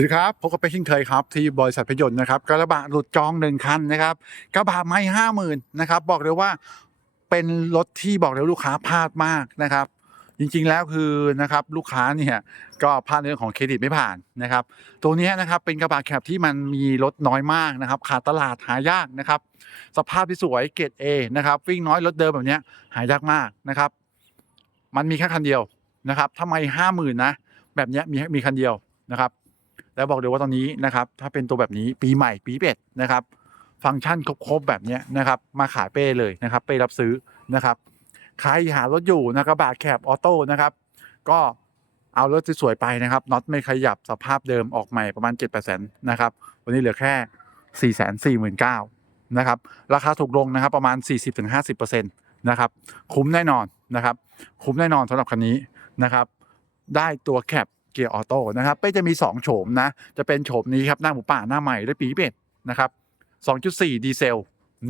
สวัสดีครับพบกับเป้เช่นเคยครับ ที่บริษัทพยนต์นะครับกระบะหลุดจองหนึ่งคันนะครับกระบะไม่ห้าหมื่นนะครับบอกเลยว่าเป็นรถที่บอกเลยลูกค้าพลาดมากนะครับ จริงๆแล้วคือนะครับลูกค้าเนี่ยก็พลาดเรื่องของเครดิตไม่ผ่านนะครับ ตัวนี้นะครับเป็นกระบะแคบที่มันมีรถน้อยมากนะครับขาดตลาดหายากนะครับ สภาพที่สวยเกรด A นะครับวิ่งน้อยรถเดิมแบบเนี้ยหายากมากนะครับ มันมีแค่คันเดียวนะครับทำไมห้าหมื่นนะแบบเนี้ยมีมีคันเดียวนะครับ แล้วบอกเลยว่าตอนนี้นะครับถ้าเป็นตัวแบบนี้ปีใหม่ปีเป็ดนะครับฟังก์ชันครบๆแบบนี้นะครับมาขายเป้เลยนะครับเป้รับซื้อนะครับใครหารถอยู่นะครับบาทแคบออโต้นะครับก็เอารถสวยๆไปนะครับน็อตไม่ขยับสภาพเดิมออกใหม่ประมาณ7%นนะครับวันนี้เหลือแค่4 4 9 0 0 0นะครับราคาถูกลงนะครับประมาณ 40-50%นะครับคุ้มแน่นอนนะครับคุ้มแน่นอนสำหรับคันนี้นะครับได้ตัวแคป เกียร์ออโต้นะครับเป้จะมี 2 โฉมนะ จะเป็นโฉมนี้ครับ หน้าหมูป่าหน้าใหม่ด้วยปีเป็ดนะครับ2.4 ดีเซล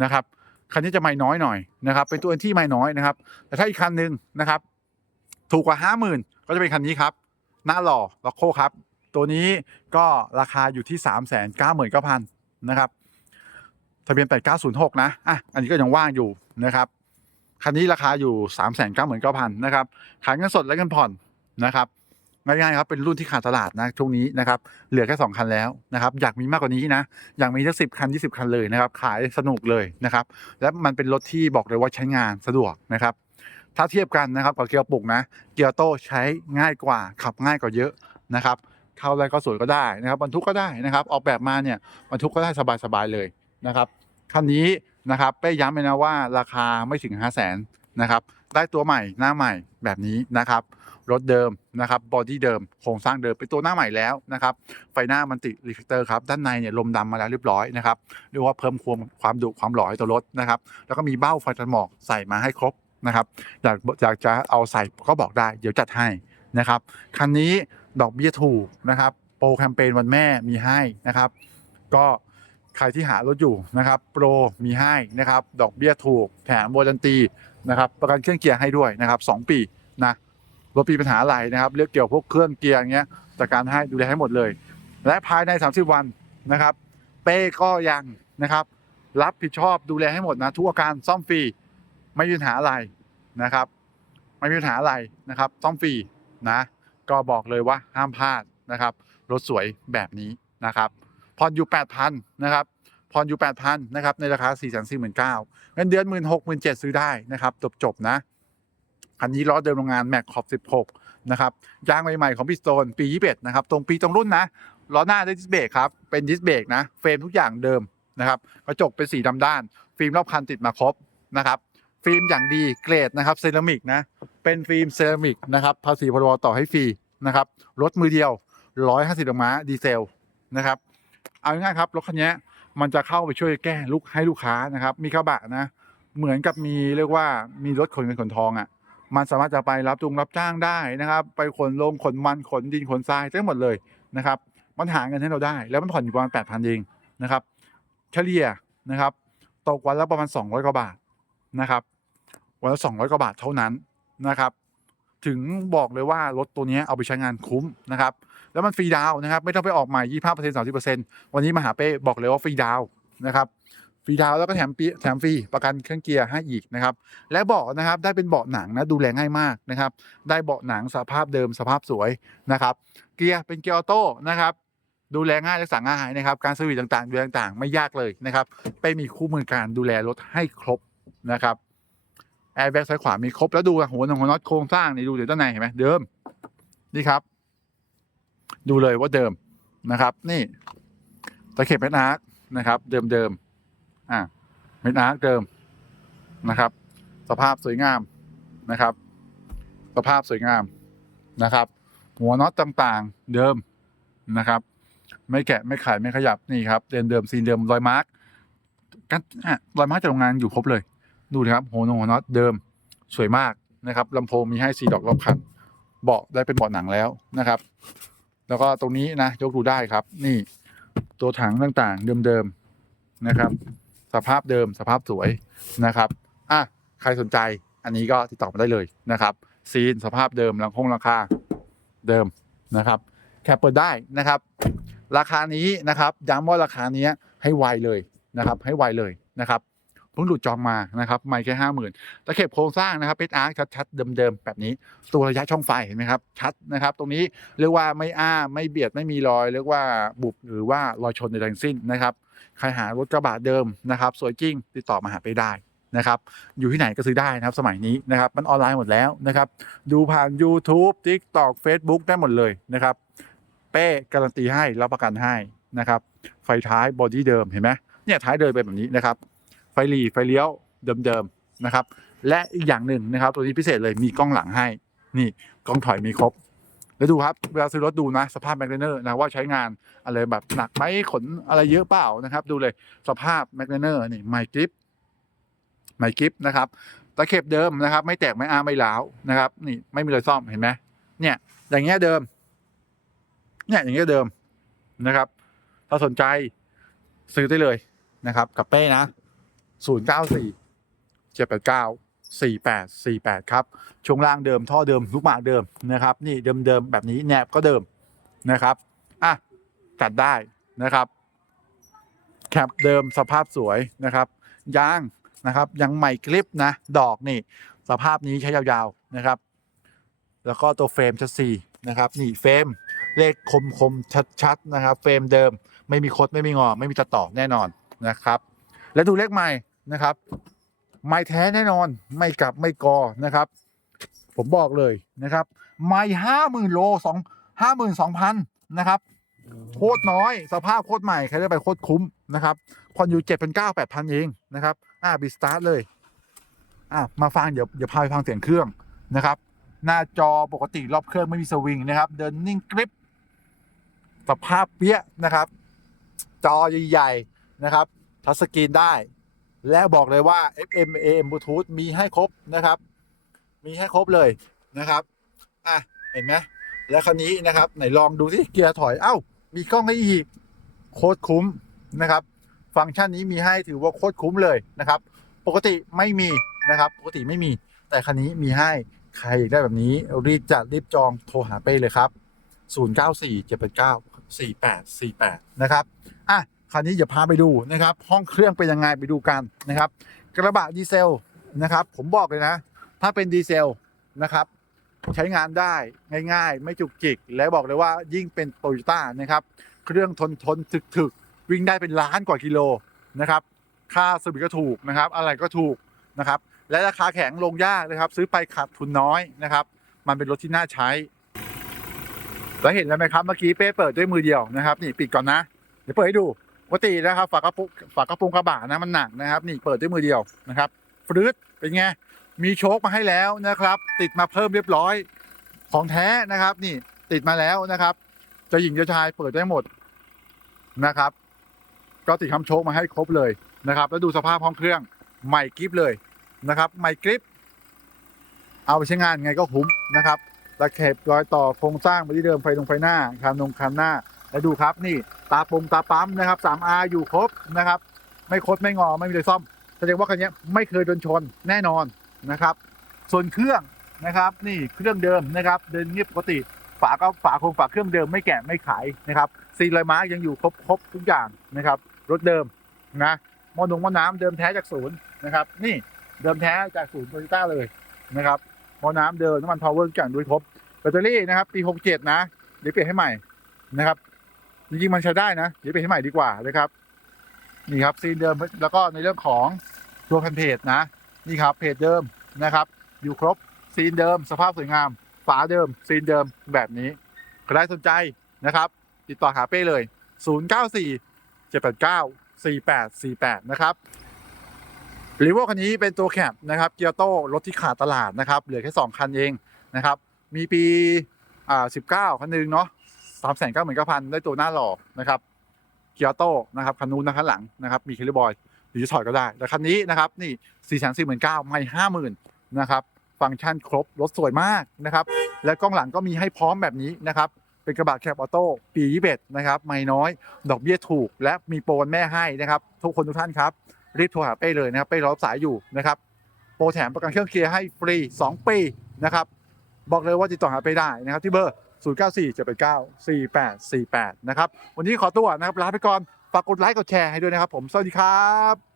นะครับ คันนี้จะไม่น้อยหน่อยนะครับ เป็นตัวที่ไม่น้อยนะครับ แต่ถ้าอีกคันหนึ่งนะครับ ถูกกว่า 50,000 ก็จะเป็นคันนี้ครับ หน้าหล่อล็อกโคครับ ตัวนี้ก็ราคาอยู่ที่ 399,000นะครับทะเบียน 8906 นะ อะ อันนี้ก็ยังว่างอยู่นะครับ คันนี้ราคาอยู่ 399,000นะครับ ขายเงินสดและเงินผ่อนนะครับ ง่ายๆครับเป็นรุ่นที่ขาดตลาดนะช่วงนี้นะครับเหลือแค่ 2 คันแล้วนะครับอยากมีมากกว่านี้นะอยากมีสักสิคัน 20 คันเลยนะครับขายสนุกเลยนะครับและมันเป็นรถที่บอกเลยว่าใช้งานสะดวกนะครับถ้าเทียบกันนะครับกับเกียร์ปุกนะเกียร์โต้ใช้ง่ายกว่าขับง่ายกว่าเยอะนะครับเข้าอะไรก็สวยก็ได้นะครับบรรทุกก็ได้นะครับออกแบบมาเนี่ยบรรทุกก็ได้สบายๆเลยนะครับคันนี้นะครับเป้ย้ำเลยนะว่าราคาไม่ถึง 5 0 0 0 0 นะครับ ได้ตัวใหม่หน้าใหม่แบบนี้นะครับรถเดิมนะครับบอดี้เดิมโครงสร้างเดิมเป็นตัวหน้าใหม่แล้วนะครับไฟหน้ามันติดรีเฟกเตอร์ครับด้านในเนี่ยลมดำมาแล้วเรียบร้อยนะครับเรียกว่าเพิ่มความความดุความหล่อให้ตัวรถนะครับ แล้วก็มีเบ้าไฟตัดหมอกใส่มาให้ครบนะครับอยากอยากจะเอาใส่ก็บอกได้เดี๋ยวจัดให้นะครับคันนี้ดอกเบี้ยถูกนะครับโปรแคมเปญวันแม่มีให้นะครับ ก็ ใครที่หารถอยู่นะครับโปรมีให้นะครับดอกเบี้ยถูกแถมวอรันตีนะครับประกันเครื่องเกียร์ให้ด้วยนะครับ2ปีนะรถมีปัญหาอะไรนะครับเรื่องเกี่ยวพวกเครื่องเกียร์อย่างเงี้ยจัดการให้ดูแลให้หมดเลย และภายใน 30 วันนะครับ เป้ก็ยังนะครับ รับผิดชอบดูแลให้หมดนะทุกอาการซ่อมฟรีไม่มีปัญหาอะไรนะครับ ไม่มีปัญหาอะไรนะครับซ่อมฟรีนะ ก็บอกเลยว่าห้ามพลาดนะครับรถสวยแบบนี้นะครับ ผ่อนอยู่ 8,000นะครับผ่อนอยู่ 8,000นะครับในราคา 4 4 9 0 0 0เงินเดือน 1 6 0 0 0ซื้อได้นะครับจบจบนะคันนี้ล้อเดิมโรงงานแม็กขอบ 16 นะครับยางใหม่ๆของพิสโตนปี 21 นะครับ ตรงปีตรงรุ่นนะล้อหน้าได้ดิสเบรกครับ เป็นดิสเบรกนะ เฟรมทุกอย่างเดิมนะครับกระจกเป็นสีดำด้าน ฟิล์มรอบคันติดมาครบนะครับฟิล์มอย่างดีเกรดนะครับเซรามิกนะเป็นฟิล์มเซรามิกนะครับภาษีพรบต่อให้ฟรีนะครับรถมือเดียว 150แรงม้าดีเซลนะครับ เอาง่ายๆครับรถคันนี้มันจะเข้าไปช่วยแก้ลุกให้ลูกค้านะครับ มีกระบะนะเหมือนกับมีเรียกว่ามีรถขนเงินขนทองอะ่ะมันสามารถจะไปรับจุงรับจ้างได้นะครับ ไปขนลงขนมันขนดินขนทรายได้หมดเลยนะครับ มันหาเงินให้เราได้ แล้วมันผ่อนอยู่ประมาณแปดพันเองนะครับ เฉลี่ยนะครับตกวันละประมาณ 200กว่าบาทนะครับ วันละ200กว่าบาทเท่านั้นนะครับ ถึงบอกเลยว่ารถตัวนี้เอาไปใช้งานคุ้มนะครับแล้วมันฟรีดาวนะครับไม่ต้องไปออกใหม่25% 30%วันนี้มหาเป้บอกเลยว่าฟรีดาวนะครับฟรีดาวแล้วก็แถมปีแถมฟรีประกันเครื่องเกียร์ให้อีกนะครับและเบาะนะครับได้เป็นเบาะหนังนะดูแลง่ายมากนะครับได้เบาะหนังสภาพเดิมสภาพสวยนะครับเกียร์เป็นเกียร์ออโต้นะครับดูแลง่ายรักษาง่ายนะครับการสวิตต่างๆดูแลต่างๆ ไม่ยากเลยนะครับไปมีคู่มือการดูแลรถให้ครบนะครับ แอร์แบ็กซ้ายขวามีครบแล้วดูหัวหนงหัวน็อตโครงสร้างนี่ดูเดี๋ยวด้านในเห็นไหมเดิมนี่ครับ ดูเลยว่าเดิมนะครับ นี่ตะเข็บเม็ดอาร์คนะครับ เดิมเดิมอ่าเม็ดอาร์คเดิมนะครับ สภาพสวยงามนะครับ สภาพสวยงามนะครับ หัวน็อตต่างๆ เดิมนะครับ ไม่แกะไม่ขายไม่ขยับนี่ครับเดิมเดิมซีนเดิมรอยมาร์กกันรอยมาร์กจากโรงงานอยู่ครบเลย ดูนะครับหัวนงหัวน็อตเดิมสวยมากนะครับลำโพงมีให้สีดอกรอบคัน เบาะได้เป็นเบาะหนังแล้วนะครับ แล้วก็ตรงนี้นะยกดูได้ครับ นี่ตัวถังต่างๆ เดิมๆนะครับ สภาพเดิมสภาพสวยนะครับอะใครสนใจอันนี้ก็ติดต่อมาได้เลยนะครับ ซีนสภาพเดิมหลังคงราคาเดิมนะครับแคปเปิดได้นะครับ ราคานี้นะครับย้ำว่าราคานี้ให้ไวเลยนะครับ ให้ไวเลยนะครับ เพิ่งหลุดจองมานะครับไม่แค่ห้าหมื่นตะเข็บโครงสร้างนะครับเป็นอาร์คชัดๆเดิมๆแบบนี้ ตัวระยะช่องไฟเห็นไหมครับชัดนะครับ ตรงนี้เรียกว่าไม่อ้าไม่เบียดไม่มีรอย เรียกว่าบุบหรือว่ารอยชนในทั้งสิ้นนะครับใครหารถกระบะเดิมนะครับสวยจริงติดต่อมาหาไปได้นะครับอยู่ที่ไหนก็ซื้อได้นะครับสมัยนี้นะครับมันออนไลน์หมดแล้วนะครับดูผ่าน YouTube TikTok Facebook ได้หมดเลยนะครับเป้การันตีให้รับประกันให้นะครับไฟท้ายบอดี้เดิมเห็นไหมเนี่ยท้ายเดินเป็นแบบนี้นะครับ ไฟหลีไฟเลี้ยวเดิมๆนะครับ และอีกอย่างหนึ่งนะครับ ตัวนี้พิเศษเลยมีกล้องหลังให้ นี่กล้องถอยมีครบ แล้วดูครับเวลาซื้อรถดูนะ สภาพแมกเนอร์นะว่าใช้งานอะไรแบบหนักไหมขนอะไรเยอะเปล่านะครับ ดูเลยสภาพแมกเนอร์นี่ไมกริปไมกริปนะครับตะเข็บเดิมนะครับ ไม่แตกไม่อ้าไม่ร้าวนะครับนี่ไม่มีรอยซ่อมเห็นไหมเนี่ย อย่างเงี้ยเดิม เนี่ยอย่างเงี้ยเดิมนะครับ ถ้าสนใจซื้อได้เลยนะครับ กับเป้นะ 0 9 4 7 8 9 4 8 4 8 ครับ ช่วงล่างเดิมท่อเดิมลูกหมากเดิมนะครับ นี่เดิมๆแบบนี้แนบก็เดิมนะครับอะจัดได้นะครับ แคปเดิมสภาพสวยนะครับยางนะครับ ยังใหม่กริปนะ ดอกนี่ สภาพนี้ใช้ยาวๆนะครับ แล้วก็ตัวเฟรมชัดซีนะครับ นี่เฟรมเลขคมคมๆชัดๆนะครับ เฟรมเดิมไม่มีคดไม่มีงอ ไม่มีตัดต่อแน่นอนนะครับ และดูเลขใหม่ นะครับ ไม่แท้แน่นอนไม่กลับไม่กอนะครับ ผมบอกเลยนะครับ ไม่ห้าหมื่นโลสองห้าหมื่นสองพันนะครับโคตรน้อย สภาพโคตรใหม่ ใครได้ไปโคตรคุ้มนะครับผ่อนอยู่เจ็ดเป็นเก้าแปดพันเองนะครับ อ่าบิสตาร์ทเลย อะมาฟังเดี๋ยวเดี๋ยวพาไปฟังเสียงเครื่องนะครับ หน้าจอปกติรอบเครื่องไม่มีสวิงนะครับ เดินนิ่งกริปสภาพเปี้ยนะครับ จอใหญ่ๆนะครับ ทัชสกรีนได้ และบอกเลยว่า FM AM Bluetooth มีให้ครบนะครับ มีให้ครบเลยนะครับอะเห็นไหมแล้วคันนี้นะครับ ไหนลองดูที่เกียร์ถอย เอ้า มีกล้องให้อีกโคตรคุ้มนะครับ ฟังก์ชันนี้มีให้ถือว่าโคตรคุ้มเลยนะครับ ปกติไม่มีนะครับ ปกติไม่มี แต่คันนี้มีให้ใครอยากได้แบบนี้ รีบจัดรีบจองโทรหาเป้เลยครับ 094 789 4848 นะครับ อะ คราวนี้อย่าพาไปดูนะครับ ห้องเครื่องเป็นยังไงไปดูกันนะครับ กระบะดีเซลนะครับ ผมบอกเลยนะ ถ้าเป็นดีเซลนะครับ ใช้งานได้ง่ายๆ ไม่จุกจิก และบอกเลยว่ายิ่งเป็นโตโยต้านะครับ เครื่องทนทนถึกถึกวิ่งได้เป็นล้านกว่ากิโลนะครับ ค่าสวิตก็ถูกนะครับ อะไรก็ถูกนะครับ และราคาแข็งลงยากนะครับ ซื้อไปขาดทุนน้อยนะครับ มันเป็นรถที่น่าใช้แล้วเห็นแล้วไหมครับเมื่อกี้เป้เปิดด้วยมือเดียวนะครับ นี่ปิดก่อนนะ เดี๋ยวเปิดให้ดู ปกตินะครับฝากระปุกฝากระโปรงกระบะนะมันหนักนะครับนี่เปิดด้วยมือเดียวนะครับฟรืดเป็นไงมีโชคมาให้แล้วนะครับ ติดมาเพิ่มเรียบร้อยของแท้นะครับ นี่ติดมาแล้วนะครับจะหญิงจะชายเปิดได้หมดนะครับ ก็ติดคำโชคมาให้ครบเลยนะครับ แล้วดูสภาพห้องเครื่องใหม่กริปเลยนะครับ ใหม่กริปเอาไปใช้งานไงก็คุ้มนะครับตะเข็บรอยต่อโครงสร้างมาที่เดิมไฟตรงไฟหน้าคานนงคานหน้า แล้วดูครับนี่ ตาปงตาปั๊มนะครับ 3R อยู่ครบนะครับ ไม่คดไม่งอไม่มีเลยซ่อมแสดงว่าคันนี้ไม่เคยโดนชนแน่นอนนะครับ ส่วนเครื่องนะครับนี่เครื่องเดิมนะครับ เดินเงียบปกติฝาก็ฝาโครงฝาเครื่องเดิมไม่แกะไม่ขายนะครับซีลายมาร์กยังอยู่ครบครบทุกอย่างนะครับรถเดิมนะมอหนงมอน้ำเดิมแท้จากศูนย์นะครับ นี่เดิมแท้จากศูนย์โตโยต้าเลยนะครับมอน้ำเดิมน้ำมันพาวเวอร์ทุกอย่างด้วยครบแบตเตอรี่นะครับปี 67 นะเดี๋ยวเปลี่ยนให้ใหม่นะครับ จริงๆมันใช้ได้นะเดี๋ยวเปลี่ยนให้ใหม่ดีกว่านะครับ นี่ครับซีนเดิมแล้วก็ในเรื่องของตัวแผ่นเพจนะนี่ครับเพจเดิมนะครับ อยู่ครบซีนเดิม สภาพสวยงามฝาเดิม ซีนเดิมแบบนี้ใครสนใจนะครับ ติดต่อหาเป้เลย 094 789 4848 นะครับรีโวคันนี้เป็นตัวแคปนะครับเกียร์โต้รถที่ขาดตลาดนะครับ เหลือแค่ 2 คันเองนะครับ มีปี อ่า 19 คันหนึงเนาะ 3 9 9 0 0 0ได้ตัวหน้าหล่อนะครับเกียร์โต้นะครับคันนู้นนะคันหลังนะครับมีเคลิบอยหรือจะถอยก็ได้ แต่คันนี้นะครับนี่4 4 9 0 0 0ไม่50,000นนะครับฟังก์ชันครบรถสวยมากนะครับและกล้องหลังก็มีให้พร้อมแบบนี้นะครับเป็นกระบะแคปออโต้ปี21นะครับไม่น้อย ดอกเบี้ยถูก และมีโปรแม่ให้นะครับทุกคนทุกท่านครับรีบโทรหาเป้เลยนะครับเป้รับสายอยู่นะครับโปรแถมประกันเครื่องเคลียร์ให้ฟรี 2 ปีนะครับบอกเลยว่าติดต่อหาเป้ได้นะครับที่เบอร์ 094 789 4848 นะครับ วันนี้ขอตัวนะครับ ลาไปก่อน ฝากกดไลค์ กดแชร์ให้ด้วยนะครับผม สวัสดีครับ